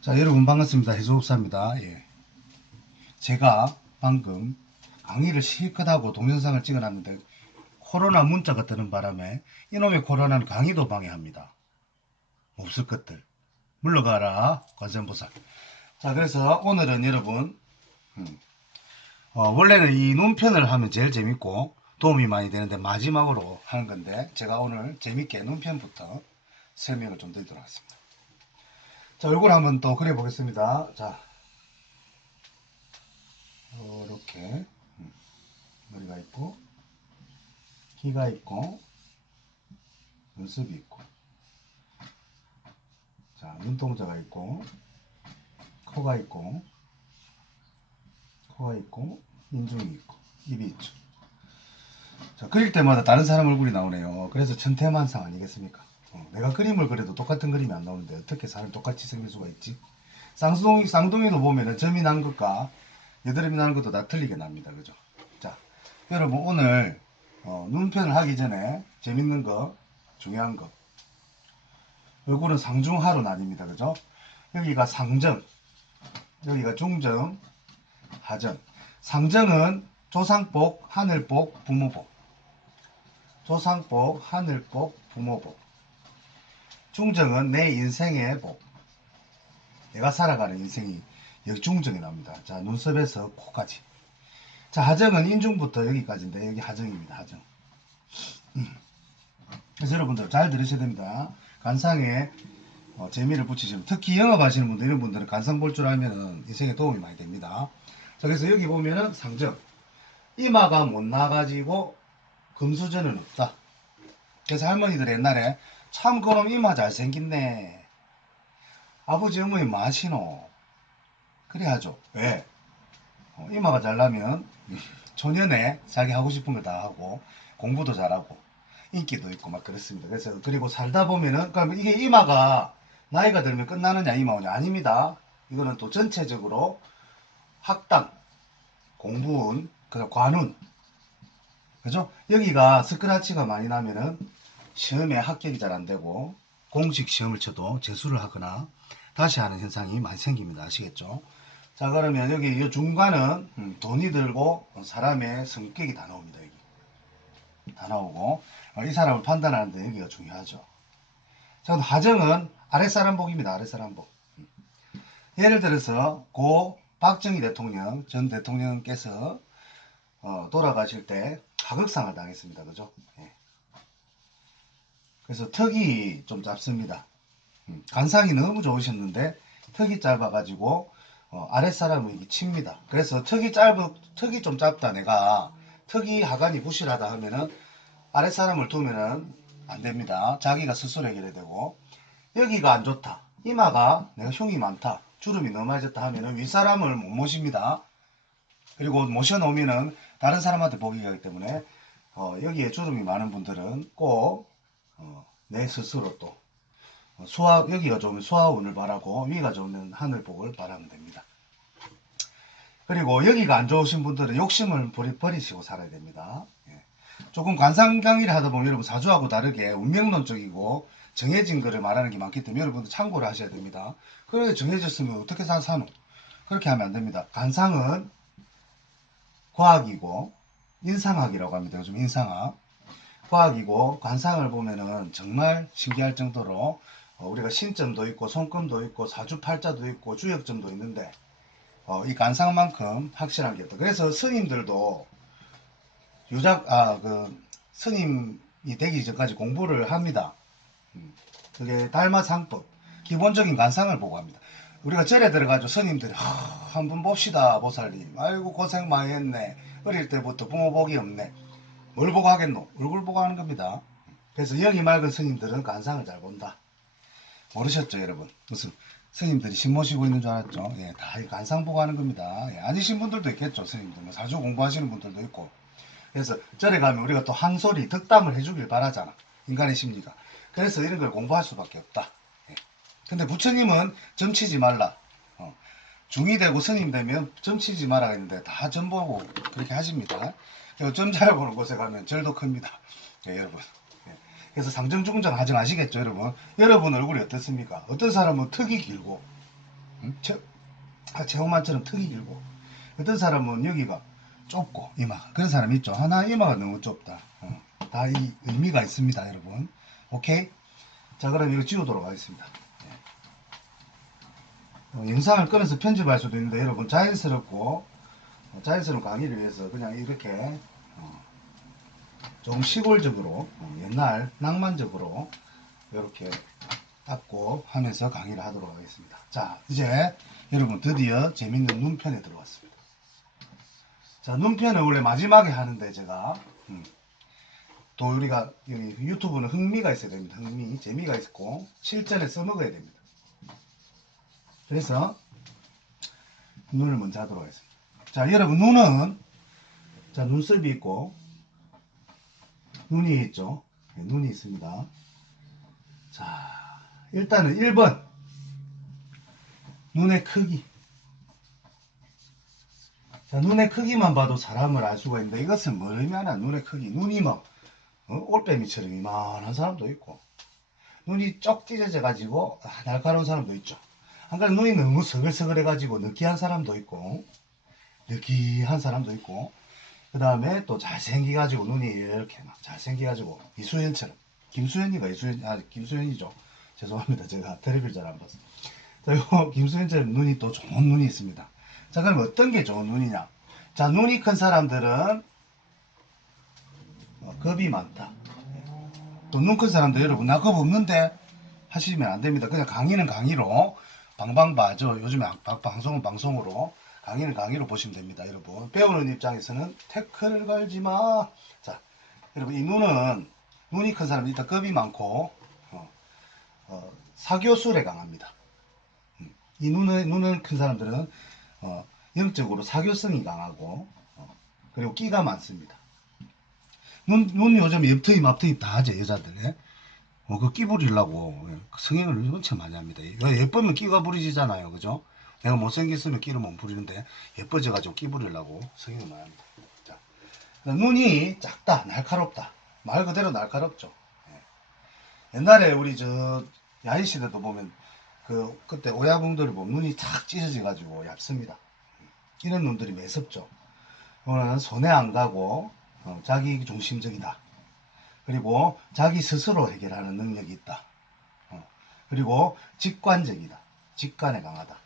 자, 여러분 반갑습니다. 해수업사입니다. 예. 제가 방금 강의를 실컷 하고 동영상을 찍어놨는데 코로나 문자가 뜨는 바람에 이놈의 코로나는 강의도 방해합니다. 없을 것들. 물러가라 관세음보살. 자, 그래서 오늘은 여러분 원래는 이 눈편을 하면 제일 재밌고 도움이 많이 되는데 마지막으로 하는 건데 제가 오늘 재밌게 눈편부터 설명을 좀 드리도록 하겠습니다. 자, 얼굴 한번 또 그려보겠습니다. 자, 이렇게 머리가 있고 키가 있고 눈썹이 있고 자 눈동자가 있고 코가 있고 인중이 있고 입이 있죠. 자, 그릴 때마다 다른 사람 얼굴이 나오네요. 그래서 천태만상 아니겠습니까? 내가 그림을 그려도 똑같은 그림이 안 나오는데 어떻게 사람이 똑같이 생길 수가 있지? 쌍둥이도 보면은 점이 난 것과 여드름이 나는 것도 다 틀리게 납니다. 그죠? 자, 여러분 오늘 눈편을 하기 전에 재밌는 거, 중요한 거. 얼굴은 상중하로 나뉩니다. 그죠? 여기가 상정, 여기가 중정, 하정. 상정은 조상복, 하늘복, 부모복. 조상복, 하늘복, 부모복. 중정은 내 인생의 복. 내가 살아가는 인생이 역중정이 납니다. 자, 눈썹에서 코까지. 자, 하정은 인중부터 여기까지인데 여기 하정입니다. 하정. 그래서 여러분들 잘 들으셔야 됩니다. 관상에 재미를 붙이시면 특히 영업하시는 분들 이런 분들은 관상 볼 줄 알면은 인생에 도움이 많이 됩니다. 자, 그래서 여기 보면은 상정 이마가 못 나가지고 금수저는 없다. 그래서 할머니들 옛날에 참 그놈 이마 잘생겼네. 아버지 어머니 마시노. 그래 하죠. 왜? 이마가 잘나면 초년에 자기 하고 싶은 거 다 하고 공부도 잘하고 인기도 있고 막 그렇습니다. 그래서 그리고 살다 보면은 그러면 이게 이마가 나이가 들면 끝나느냐 이마오냐 아닙니다. 이거는 또 전체적으로 학당, 공부운, 관운, 그죠? 여기가 스크래치가 많이 나면은 시험에 합격이 잘 안 되고 공식 시험을 쳐도 재수를 하거나 다시 하는 현상이 많이 생깁니다. 아시겠죠? 자, 그러면 여기 이 중간은 돈이 들고 사람의 성격이 다 나옵니다. 여기 다 나오고 이 사람을 판단하는데 여기가 중요하죠. 자, 하정은 아랫사람 복입니다. 아랫사람 복. 예를 들어서 고 박정희 대통령 전 대통령께서 돌아가실 때 하극상을 당했습니다. 그죠? 예. 그래서 턱이 좀 짧습니다. 관상이 너무 좋으셨는데 턱이 짧아가지고 아랫사람을 칩니다. 그래서 턱이 좀 짧다 내가 턱이 하관이 부실하다 하면은 아랫사람을 두면은 안 됩니다. 자기가 스스로 해결해야 되고 여기가 안 좋다. 이마가 내가 흉이 많다. 주름이 너무 많이 졌다 하면은 윗사람을 못 모십니다. 그리고 모셔놓으면은 다른 사람한테 복이 가기 때문에 여기에 주름이 많은 분들은 꼭 내 스스로 또 여기가 좋으면 수화운을 바라고 위가 좋으면 하늘복을 바라면 됩니다. 그리고 여기가 안 좋으신 분들은 욕심을 버리시고 살아야 됩니다. 예. 조금 관상 강의를 하다 보면 여러분 사주하고 다르게 운명론적이고 정해진 거를 말하는 게 많기 때문에 여러분들 참고를 하셔야 됩니다. 그래 정해졌으면 어떻게 사노? 그렇게 하면 안 됩니다. 관상은 과학이고 인상학이라고 합니다. 요즘 인상학. 과학이고 관상을 보면은 정말 신기할 정도로 우리가 신점도 있고 손금도 있고 사주팔자도 있고 주역점도 있는데 이 관상만큼 확실한 게 없다. 그래서 스님들도 스님이 되기 전까지 공부를 합니다. 그게 달마상법 기본적인 관상을 보고 합니다. 우리가 절에 들어가지고 스님들이 한번 봅시다 보살님 아이고 고생 많이 했네 어릴 때부터 부모 복이 없네 뭘 보고 하겠노? 얼굴 보고 하는 겁니다. 그래서 영이 맑은 스님들은 관상을 잘 본다. 모르셨죠 여러분? 무슨 스님들이 신 모시고 있는 줄 알았죠? 예, 다 관상 보고 하는 겁니다. 예, 아니신 분들도 있겠죠. 스님들 뭐 사주 공부하시는 분들도 있고. 그래서 절에 가면 우리가 또 한 소리 덕담을 해주길 바라잖아. 인간의 심리가. 그래서 이런 걸 공부할 수밖에 없다. 예. 근데 부처님은 점치지 말라. 중이 되고 스님 되면 점치지 말라 했는데 다 점보고 그렇게 하십니다. 점 잘 보는 곳에 가면 절도 큽니다. 예, 여러분. 예. 그래서 상정중정 하정 아시겠죠, 여러분? 여러분 얼굴이 어떻습니까? 어떤 사람은 턱이 길고, 체형만처럼 턱이 길고, 어떤 사람은 여기가 좁고 이마, 그런 사람 있죠. 하나 이마가 너무 좁다. 다 이 의미가 있습니다, 여러분. 오케이. 자, 그럼 이거 지우도록 하겠습니다. 영상을 끊어서 편집할 수도 있는데, 여러분 자연스러운 강의를 위해서 그냥 이렇게 좀 시골적으로, 옛날 낭만적으로 이렇게 닦고 하면서 강의를 하도록 하겠습니다. 자, 이제 여러분 드디어 재밌는 눈편에 들어왔습니다. 자, 눈편은 원래 마지막에 하는데, 제가 또 우리가 여기 유튜브는 흥미가 있어야 됩니다. 재미가 있고 실전에 써먹어야 됩니다. 그래서 눈을 먼저 하도록 하겠습니다. 자, 여러분 눈은, 자, 눈썹이 있고 눈이 있죠. 네, 눈이 있습니다. 자, 일단은 1번 눈의 크기. 자, 눈의 크기만 봐도 사람을 알 수가 있는데, 이것은 뭘 의미하나? 눈의 크기. 눈이 뭐 올빼미처럼 이만한 사람도 있고, 눈이 쩍 찢어져 가지고 날카로운 사람도 있죠. 한 가지 눈이 너무 서글서글해 가지고 느끼한 사람도 있고, 그 다음에 또 잘생겨 가지고 눈이 이렇게 막 잘생겨 가지고 이수연처럼, 김수현이죠. 죄송합니다. 제가 텔레비를 잘 안 봤어요. 자, 요 김수현처럼 눈이 또 좋은 눈이 있습니다. 자, 그럼 어떤 게 좋은 눈이냐? 자, 눈이 큰 사람들은 겁이 많다. 또 눈 큰 사람들, 여러분 나 겁 없는데 하시면 안 됩니다. 그냥 강의는 강의로 방방바죠. 요즘에 방송은 방송으로, 강의는 강의로 보시면 됩니다. 여러분 배우는 입장에서는 태클을 걸지 마. 자, 여러분 이 눈이 큰 사람은 일단 겁이 많고 사교술에 강합니다. 이 눈을 큰 사람들은 영적으로 사교성이 강하고 그리고 끼가 많습니다. 눈 요즘 옆트임 앞트임 다 하죠, 여자들. 그 끼 부리려고 성형을 엄청 많이 합니다. 예쁘면 끼가 부리지잖아요, 그죠? 내가 못생겼으면 끼를 못 부리는데, 예뻐져가지고 끼 부리려고 성형을 많이 합니다. 자, 눈이 작다, 날카롭다. 말 그대로 날카롭죠. 옛날에 우리 야인 시대도 보면 그때 오야붕들을 보면 눈이 탁 찢어져 가지고 얇습니다. 이런 눈들이 매섭죠. 이거는 손에 안 가고 자기 중심적이다. 그리고 자기 스스로 해결하는 능력이 있다. 그리고 직관적이다. 직관에 강하다.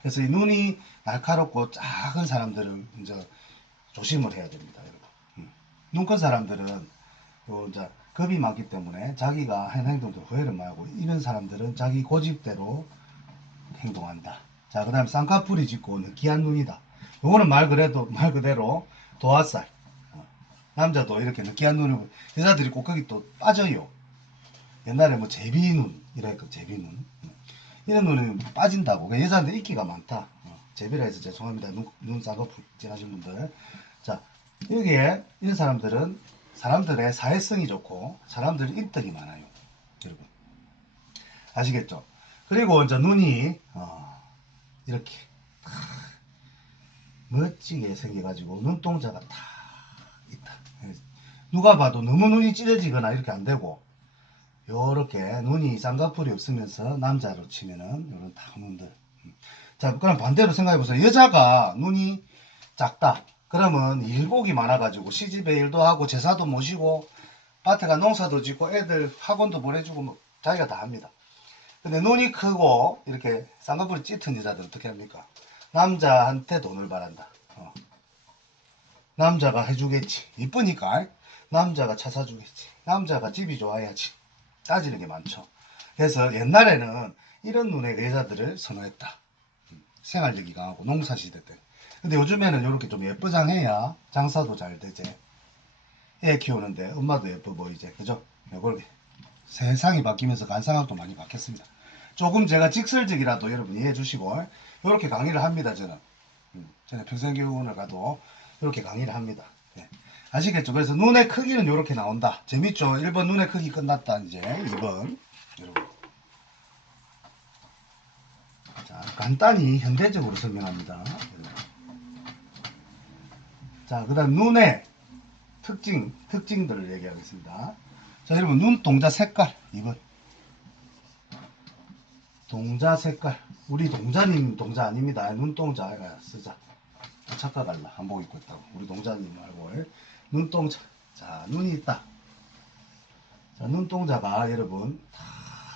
그래서 이 눈이 날카롭고 작은 사람들은 이제 조심을 해야 됩니다, 여러분. 눈 큰 사람들은 이제 겁이 많기 때문에 자기가 한 행동도 후회를 많이 하고, 이런 사람들은 자기 고집대로 행동한다. 자, 그 다음에 쌍꺼풀이 짙고 느끼한 눈이다. 요거는 말 그대로 도화살. 남자도 이렇게 느끼한 눈을, 여자들이 꼭 거기 또 빠져요. 옛날에 뭐 제비눈 이랄까, 제비눈. 이런 눈이 빠진다고. 여자한테 인기가 많다. 제비라 해서 죄송합니다. 눈 쌍꺼풀 진하신 분들. 자, 여기에 이런 사람들은 사람들의 사회성이 좋고 사람들이 인덕이 많아요, 여러분 아시겠죠? 그리고 이제 눈이 이렇게 멋지게 생겨가지고 눈동자가 다 있다. 누가 봐도 너무 눈이 찢어지거나 이렇게 안 되고, 요렇게 눈이 쌍꺼풀이 없으면서 남자로 치면은 요런 딱 눈들. 자, 그럼 반대로 생각해 보세요. 여자가 눈이 작다. 그러면 일복이 많아가지고 시집에 일도 하고 제사도 모시고 밭에가 농사도 짓고 애들 학원도 보내주고 뭐 자기가 다 합니다. 근데 눈이 크고 이렇게 쌍꺼풀이 짙은 여자들 어떻게 합니까? 남자한테 돈을 바란다. 남자가 해주겠지. 이쁘니까 남자가 차 사주겠지. 남자가 집이 좋아야지. 따지는 게 많죠. 그래서 옛날에는 이런 눈의 여자들을 선호했다. 생활력이 강하고 농사시대 때. 근데 요즘에는 이렇게 좀 예쁘장해야 장사도 잘 되지. 애 키우는데 엄마도 예뻐 보이지, 그죠? 요렇게 세상이 바뀌면서 관상학도 많이 바뀌었습니다. 조금 제가 직설적이라도 여러분 이해해 주시고, 이렇게 강의를 합니다. 저는 평생교육원을 가도 이렇게 강의를 합니다. 네. 아시겠죠? 그래서 눈의 크기는 이렇게 나온다. 재밌죠? 1번 눈의 크기 끝났다. 이제 2번 여러분, 자, 간단히 현대적으로 설명합니다. 자, 그 다음 눈의 특징들을 얘기하겠습니다. 자, 여러분 눈동자 색깔 2번 동자 색깔. 우리 동자님 동자 아닙니다. 눈동자 쓰자. 착각할라. 한복 입고 있다고. 우리 동자님 말고 눈동자. 자, 눈이 있다. 자, 눈동자가 여러분 다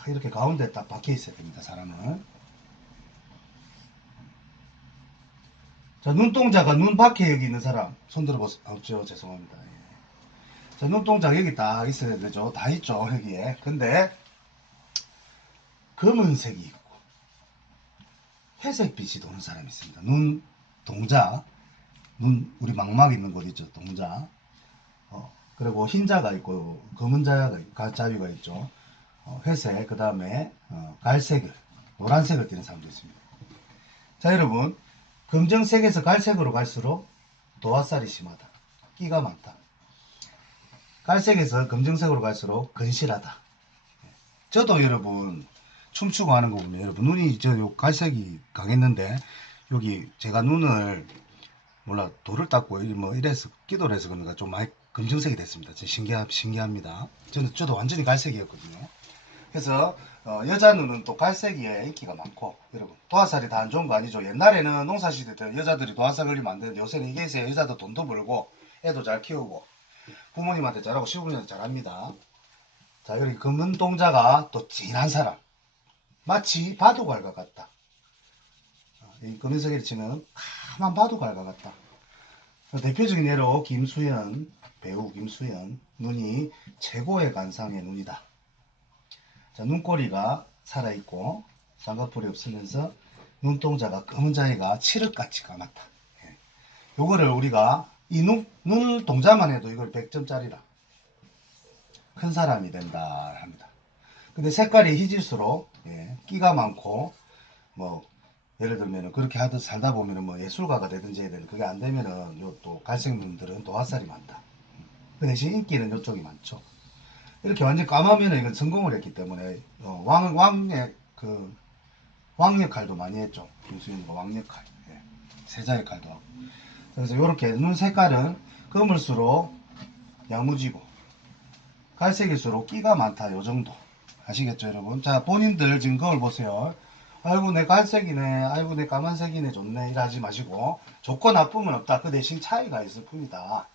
이렇게 가운데 딱 박혀 있어야 됩니다. 사람은. 자, 눈동자가 눈 밖에 여기 있는 사람 손 들어보세요. 없죠. 죄송합니다. 자, 눈동자 여기 딱 있어야 되죠. 다 있죠. 여기에. 근데 검은색이 있고 회색빛이 도는 사람이 있습니다. 눈 동자, 눈 우리 망막 있는 곳 있죠. 동자. 그리고 흰자가 있고 검은 자위가 있죠. 회색, 그 다음에 갈색을, 노란색을 띠는 사람도 있습니다. 자, 여러분, 검정색에서 갈색으로 갈수록 도화살이 심하다. 끼가 많다. 갈색에서 검정색으로 갈수록 건실하다. 저도 여러분 춤추고 하는 거 보면 여러분 눈이 요 갈색이 강했는데 여기 제가 눈을 몰라 돌을 닦고 뭐 이래서 기도를 해서 그런가 좀 많이 검정색이 됐습니다. 신기합니다. 저도 완전히 갈색이었거든요. 그래서 여자 눈은 또 갈색이에 인기가 많고 여러분 도화살이 다 안 좋은 거 아니죠. 옛날에는 농사시대 때 여자들이 도화살 걸리면 안 되는데 요새는 이게 있어야 여자도 돈도 벌고 애도 잘 키우고 부모님한테 잘하고 시부모님한테 잘합니다. 자, 여기 검은 동자가 또 진한 사람 마치 바둑알과 같다. 이 검은색을 치는 까만 바둑알과 같다. 대표적인 예로 김수현, 배우 김수현 눈이 최고의 관상의 눈이다. 자, 눈꼬리가 살아있고 쌍꺼풀이 없으면서 눈동자가 검은 자위가 칠흑같이 감았다. 예. 요거를 우리가 이 눈 동자만 해도 이걸 100점짜리라 큰 사람이 된다 합니다. 근데 색깔이 희질수록 끼가 많고 뭐 예를 들면 그렇게 하듯 살다 보면은 뭐 예술가가 되든지 해야 되는 그게 안 되면은 요 또 갈색 눈들은 도화살이 많다. 그 대신 인기는 요쪽이 많죠. 이렇게 완전 까마면은 이건 성공을 했기 때문에 왕의 왕 역할도 많이 했죠. 김수현이가 왕 역할, 세자 역할도 하고. 그래서 이렇게 눈 색깔은 검을수록 야무지고 갈색일수록 끼가 많다. 요 정도 아시겠죠 여러분? 자, 본인들 지금 거울 보세요. 아이고 내 갈색이네, 아이고 내 까만색이네, 좋네 이러지 마시고 좋고 나쁨은 없다. 그 대신 차이가 있을 뿐이다.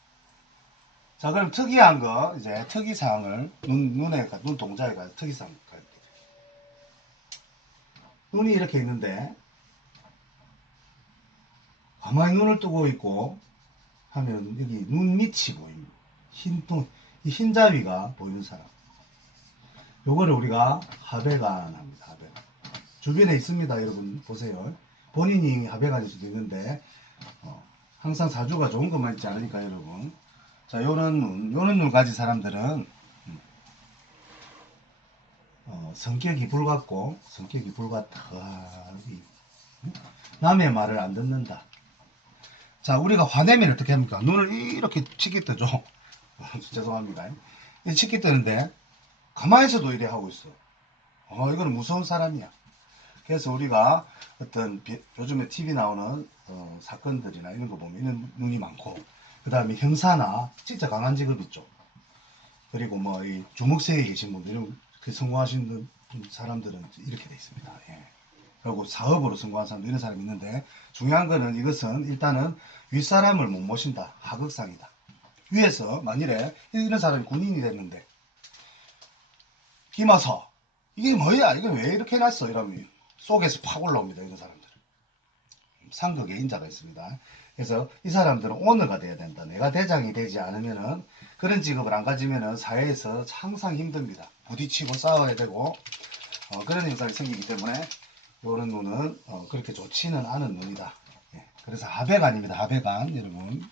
자, 그럼 특이한 거 이제 특이사항을 눈 동자에 가서 특이사항 갈게요. 눈이 이렇게 있는데 가만히 눈을 뜨고 있고 하면 여기 눈 밑이 보입니다. 이 흰자위가 보이는 사람. 요거를 우리가 하배간 합니다. 하배간. 주변에 있습니다. 여러분 보세요. 본인이 하배간일 수도 있는데 항상 사주가 좋은 것만 있지 않으니까 여러분. 자, 요런 눈 가진 사람들은 성격이 불같고 성격이 불같다. 남의 말을 안 듣는다. 자, 우리가 화내면 어떻게 합니까? 눈을 이렇게 치기 뜨죠. 죄송합니다. 치기 뜨는데 가만히 있어도 이래 하고 있어. 이거는 무서운 사람이야. 그래서 우리가 어떤 요즘에 TV 나오는 사건들이나 이런 거 보면 이런 눈이 많고 그 다음에 형사나 진짜 강한 직업 있죠. 그리고 뭐 이 주목세에 계신 분들 그 성공하신 사람들은 이렇게 돼 있습니다. 예. 그리고 사업으로 성공한 사람도 이런 사람이 있는데 중요한 거는 이것은 일단은 윗사람을 못 모신다. 하극상이다. 위에서 만일에 이런 사람이 군인이 됐는데 김하서 이게 뭐야? 이거 왜 이렇게 해놨어? 이러면 속에서 팍 올라옵니다. 이런 사람들. 상극의 인자가 있습니다. 그래서 이 사람들은 오너가 돼야 된다. 내가 대장이 되지 않으면은 그런 직업을 안 가지면은 사회에서 항상 힘듭니다. 부딪히고 싸워야 되고 그런 현상이 생기기 때문에 이런 눈은 그렇게 좋지는 않은 눈이다. 예. 그래서 하배간입니다. 하배간 여러분.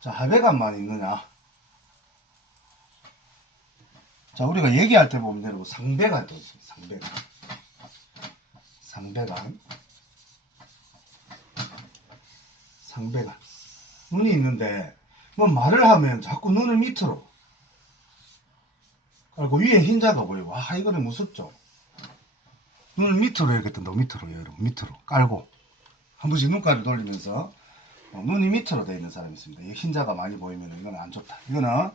자, 하배간만 있느냐? 자, 우리가 얘기할 때 보면 여러분 상배간도 있어요. 상배간. 상배간. 상배간. 눈이 있는데 뭐 말을 하면 자꾸 눈을 밑으로 그리고 위에 흰자가 보이고 와 이거는 무섭죠. 눈을 밑으로 이렇게 뜬다고 밑으로 여러분 밑으로 깔고 한 번씩 눈가를 돌리면서 눈이 밑으로 되어 있는 사람이 있습니다. 이 흰자가 많이 보이면 이건 안 좋다. 이거는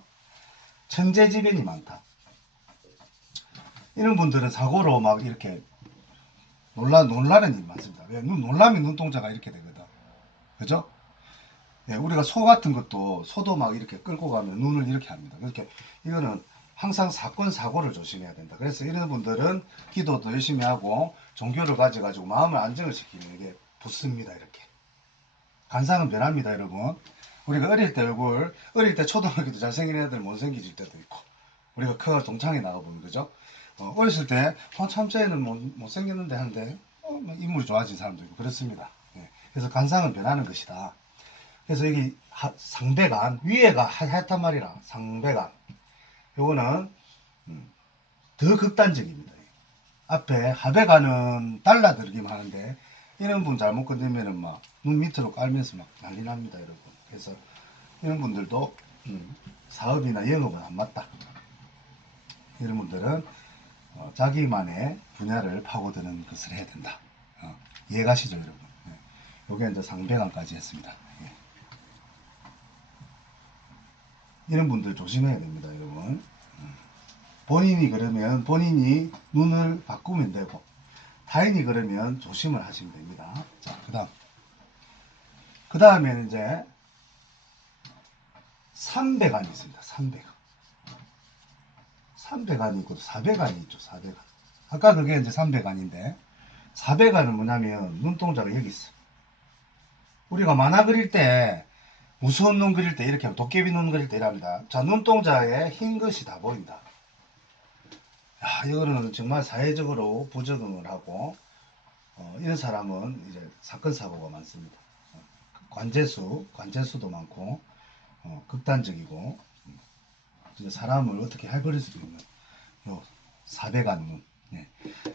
천재지변이 많다. 이런 분들은 사고로 막 이렇게 놀라는 일이 많습니다. 왜? 놀라면 눈동자가 이렇게 되거든. 그죠? 예, 우리가 소 같은 것도 소도 막 이렇게 끌고 가면 눈을 이렇게 합니다. 그렇게 이거는 항상 사건 사고를 조심해야 된다. 그래서 이런 분들은 기도도 열심히 하고 종교를 가져가지고 마음을 안정을 시키면 이게 붙습니다. 이렇게 관상은 변합니다, 여러분. 우리가 어릴 때 어릴 때 초등학교 때 잘생긴 애들 못생겨질 때도 있고, 우리가 커 동창회 나가보면, 그죠? 어렸을 때, 참쟤는 못생겼는데 하는데, 뭐 인물이 좋아진 사람도 있고, 그렇습니다. 예. 그래서 관상은 변하는 것이다. 그래서 여기 상배간, 위에가 하얗단 말이라, 상배간. 요거는, 더 극단적입니다. 앞에 하배간은 달라들기만 하는데, 이런 분 잘못 건드리면은 막, 눈 밑으로 깔면서 막 난리 납니다, 여러분. 그래서, 이런 분들도, 사업이나 영업은 안 맞다. 이런 분들은, 자기만의 분야를 파고드는 것을 해야 된다. 이해가시죠, 여러분? 예. 요게 이제 상배간까지 했습니다. 예. 이런 분들 조심해야 됩니다, 여러분. 본인이 그러면 본인이 눈을 바꾸면 되고, 타인이 그러면 조심을 하시면 됩니다. 자, 그 다음에는 이제 3배간이 있습니다. 3배간. 3배간이 있고 4배간이 있죠. 4배간. 아까 그게 이제 3배간인데 4배간은 뭐냐면 눈동자가 여기 있어. 우리가 만화 그릴 때 무서운 눈 그릴 때 이렇게 하면 도깨비 눈 그릴 때 이랍니다. 자, 눈동자에 흰 것이 다 보인다. 야, 이거는 정말 사회적으로 부적응을 하고 이런 사람은 이제 사건 사고가 많습니다. 관제수도 많고 극단적이고 사람을 어떻게 해버릴 수도 있는 요 사배간 눈. 네.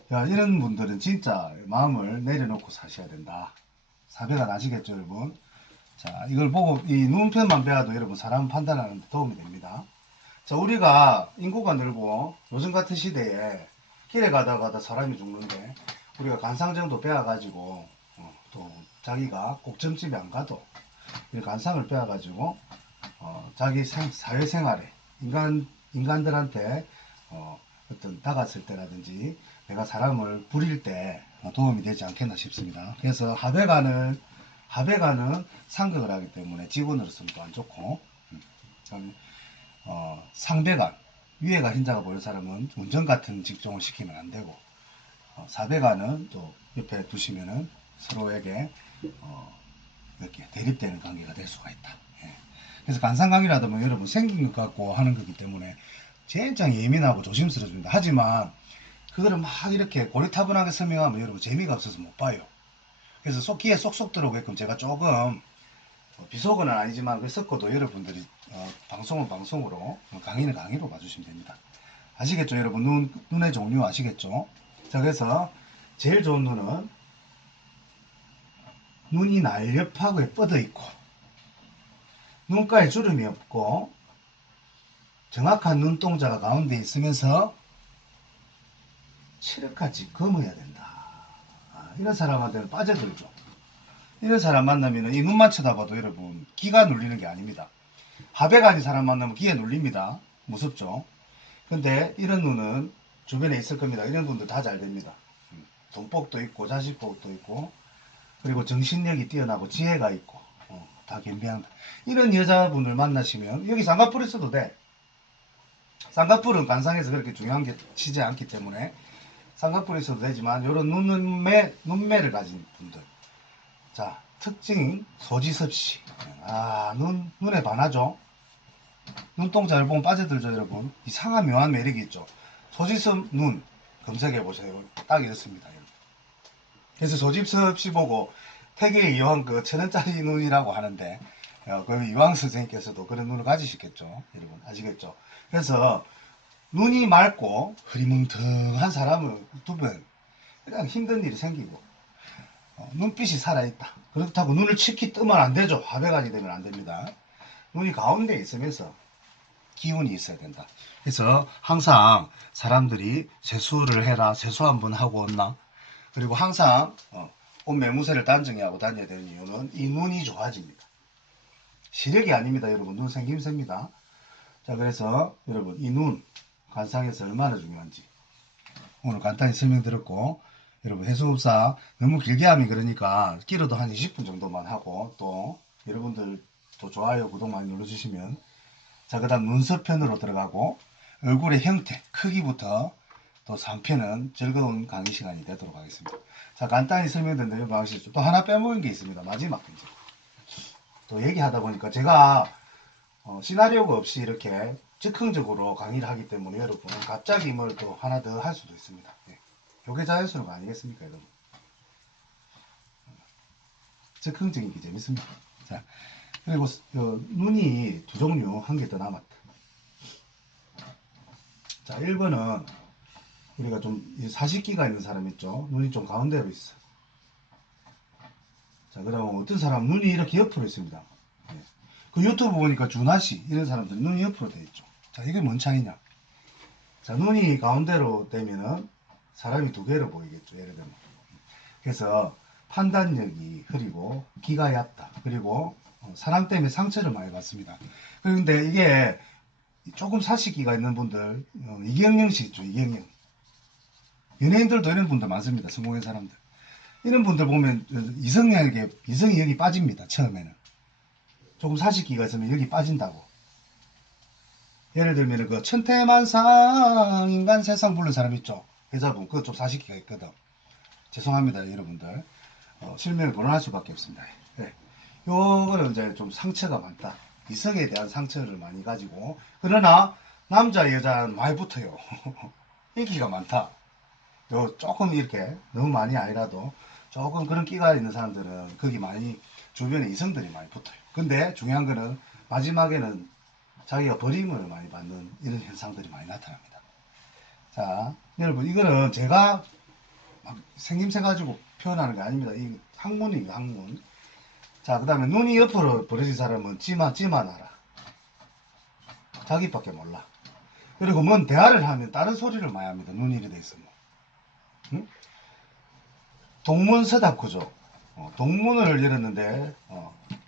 이런 분들은 진짜 마음을 내려놓고 사셔야 된다. 사배간 아시겠죠, 여러분? 자, 이걸 보고 이 눈편만 배워도 여러분 사람 판단하는 데 도움이 됩니다. 자, 우리가 인구가 늘고 요즘 같은 시대에 길에 가다 사람이 죽는데 우리가 관상 정도 배워가지고 또 자기가 꼭 점집에 안 가도 이 관상을 배워가지고 자기 사회생활에 인간들한테 어떤 다갔을 때라든지 내가 사람을 부릴 때 도움이 되지 않겠나 싶습니다. 그래서 하배간은 상극을 하기 때문에 직원으로서는 또 안 좋고 상배간 위에가 흰자가 보일 사람은 운전 같은 직종을 시키면 안 되고 사배간은 또 옆에 두시면은 서로에게 이렇게 대립되는 관계가 될 수가 있다. 예. 그래서 관상강이라도 뭐 여러분 생긴 것 같고 하는 거기 때문에 굉장히 예민하고 조심스러워집니다. 하지만 그거를 막 이렇게 고리타분하게 설명하면 여러분 재미가 없어서 못 봐요. 그래서 귀에 쏙쏙 들어오게끔 제가 조금 비속어는 아니지만 그 섞어도 여러분들이 방송은 방송으로 강의는 강의로 봐주시면 됩니다. 아시겠죠 여러분? 눈의 종류 아시겠죠? 자, 그래서 제일 좋은 눈은 눈이 날렵하게 뻗어 있고 눈가에 주름이 없고 정확한 눈동자가 가운데 있으면서 칠흑같이 검어야 된다. 이런 사람한테는 빠져들죠. 이런 사람 만나면 이 눈만 쳐다봐도 여러분 기가 눌리는 게 아닙니다. 하배간이 사람 만나면 기에 눌립니다. 무섭죠. 근데 이런 눈은 주변에 있을 겁니다. 이런 분들 다 잘 됩니다. 돈복도 있고 자식복도 있고 그리고 정신력이 뛰어나고 지혜가 있고 다 겸비한다. 이런 여자분을 만나시면 여기 쌍꺼풀 있어도 돼. 쌍꺼풀은 관상에서 그렇게 중요한 게 치지 않기 때문에 쌍꺼풀 있어도 되지만 이런 눈매를 가진 분들 자 특징 소지섭씨 눈에 반하죠. 눈동자를 보면 빠져들죠 여러분. 이상한 묘한 매력이 있죠. 소지섭 눈 검색해 보세요. 딱 이렇습니다. 그래서 소지섭 씨 보고 태계의 이황 그 1000원짜리 눈이라고 하는데 그 이황 선생님께서도 그런 눈을 가지셨겠죠. 여러분 아시겠죠. 그래서 눈이 맑고 흐리멍텅한 사람은 두번 그냥 힘든 일이 생기고 눈빛이 살아있다. 그렇다고 눈을 치키 뜨면 안 되죠. 화배간이 되면 안 됩니다. 눈이 가운데 있으면서 기운이 있어야 된다. 그래서 항상 사람들이 세수를 해라. 세수 한번 하고 왔나? 그리고 항상 옷 매무새를 단정히 하고 다녀야 되는 이유는 이 눈이 좋아집니다. 시력이 아닙니다. 여러분 눈 생김새입니다. 자 그래서 여러분 이 눈 관상에서 얼마나 중요한지 오늘 간단히 설명드렸고, 여러분 해수업사 너무 길게 하면 그러니까 길어도 한 20분 정도만 하고, 또 여러분들 또 좋아요 구독 많이 눌러주시면, 자 그다음 눈썹편으로 들어가고 얼굴의 형태 크기부터 또 3편은 즐거운 강의 시간이 되도록 하겠습니다. 자 간단히 설명드린 내용 아시죠? 또 하나 빼먹은 게 있습니다. 마지막 이제 또 얘기하다 보니까 제가 시나리오가 없이 이렇게 즉흥적으로 강의를 하기 때문에 여러분 갑자기 뭘 또 하나 더 할 수도 있습니다. 예. 요게 자연스러운 거 아니겠습니까 여러분? 즉흥적인 게 재밌습니다. 자 그리고 눈이 두 종류 한 개 더 남았다. 자 1번은 우리가 좀 사식기가 있는 사람 있죠. 눈이 좀 가운데로 있어. 자 그러면 어떤 사람 눈이 이렇게 옆으로 있습니다. 예. 그 유튜브 보니까 준하씨 이런 사람들 눈이 옆으로 돼 있죠. 자 이게 뭔 차이냐? 자 눈이 가운데로 되면은 사람이 두 개로 보이겠죠. 예를 들면 그래서 판단력이 흐리고 기가 얕다. 그리고 사람 때문에 상처를 많이 받습니다. 그런데 이게 조금 사식기가 있는 분들 이경영 씨 있죠. 이경영 연예인들도 이런 분들 많습니다. 성공한 사람들 이런 분들 보면 이성이 여기 빠집니다. 처음에는 조금 사식기가 있으면 여기 빠진다고. 예를 들면 그 천태만상 인간 세상 부른 사람 있죠. 여자분 그거 좀 사식기가 있거든. 죄송합니다 여러분들. 실명을 거론할 수밖에 없습니다. 네. 요거는 이제 좀 상처가 많다. 이성에 대한 상처를 많이 가지고 그러나 남자 여자는 많이 붙어요. 인기가 많다. 요 조금 이렇게 너무 많이 아니라도 조금 그런 끼가 있는 사람들은 거기 많이 주변에 이성들이 많이 붙어요. 근데 중요한 거는 마지막에는 자기가 버림을 많이 받는 이런 현상들이 많이 나타납니다. 자 여러분 이거는 제가 막 생김새 가지고 표현하는 게 아닙니다. 이 학문이에요 학문. 자 그 다음에 눈이 옆으로 벌어진 사람은 찌만 알아. 자기밖에 몰라. 그리고 뭔 대화를 하면 다른 소리를 많이 합니다. 눈이 이렇게 돼 있으면. 응? 동문서답구조. 동문을 열었는데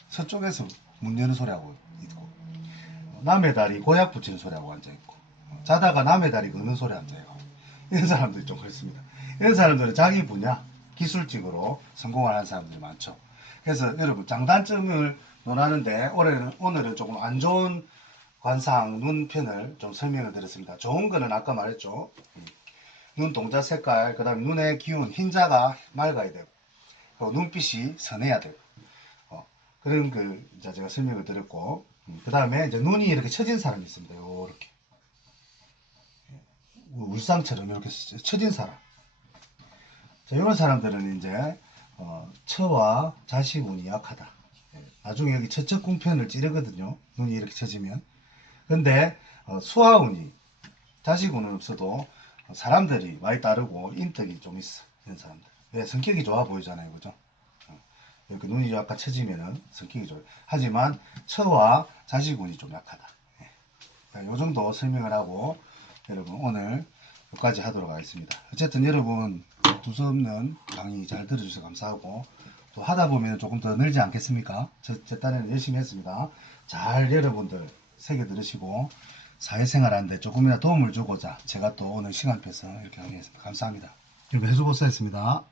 서쪽에서 문 여는 소리하고 있고 남의 다리 고약 붙이는 소리하고 앉아있고 자다가 남의 다리 걷는 소리 앉아있고 이런 사람들이 좀 그렇습니다. 이런 사람들은 자기 분야 기술직으로 성공을 하는 사람들이 많죠. 그래서 여러분 장단점을 논하는데 오늘은 조금 안 좋은 관상 눈편을 좀 설명을 드렸습니다. 좋은 거는 아까 말했죠. 눈 동자 색깔, 그 다음에 눈의 기운, 흰자가 맑아야 되고, 눈빛이 선해야 되고, 그런 이제 제가 설명을 드렸고, 그 다음에 이제 눈이 이렇게 처진 사람이 있습니다. 요렇게. 울상처럼 이렇게 처진 사람. 자, 이런 사람들은 이제, 처와 자식운이 약하다. 나중에 여기 처척궁편을 찌르거든요. 눈이 이렇게 처지면. 근데, 수화운이, 자식운은 없어도 사람들이 많이 따르고 인덕이 좀 있어. 이런 사람들. 왜 성격이 좋아 보이잖아요. 그죠? 이렇게 눈이 약간 처지면은 성격이 좋아요. 하지만 처와 자식운이 좀 약하다. 요 정도 설명을 하고 여러분 오늘 여기까지 하도록 하겠습니다. 어쨌든 여러분 두서없는 강의 잘 들어주셔서 감사하고 또 하다 보면 조금 더 늘지 않겠습니까? 제 딴에는 열심히 했습니다. 잘 여러분들 새겨 들으시고 사회생활 하는데 조금이나 도움을 주고자 제가 또 오늘 시간 빼서 이렇게 하겠습니다. 감사합니다. 여러분 해수고사였습니다.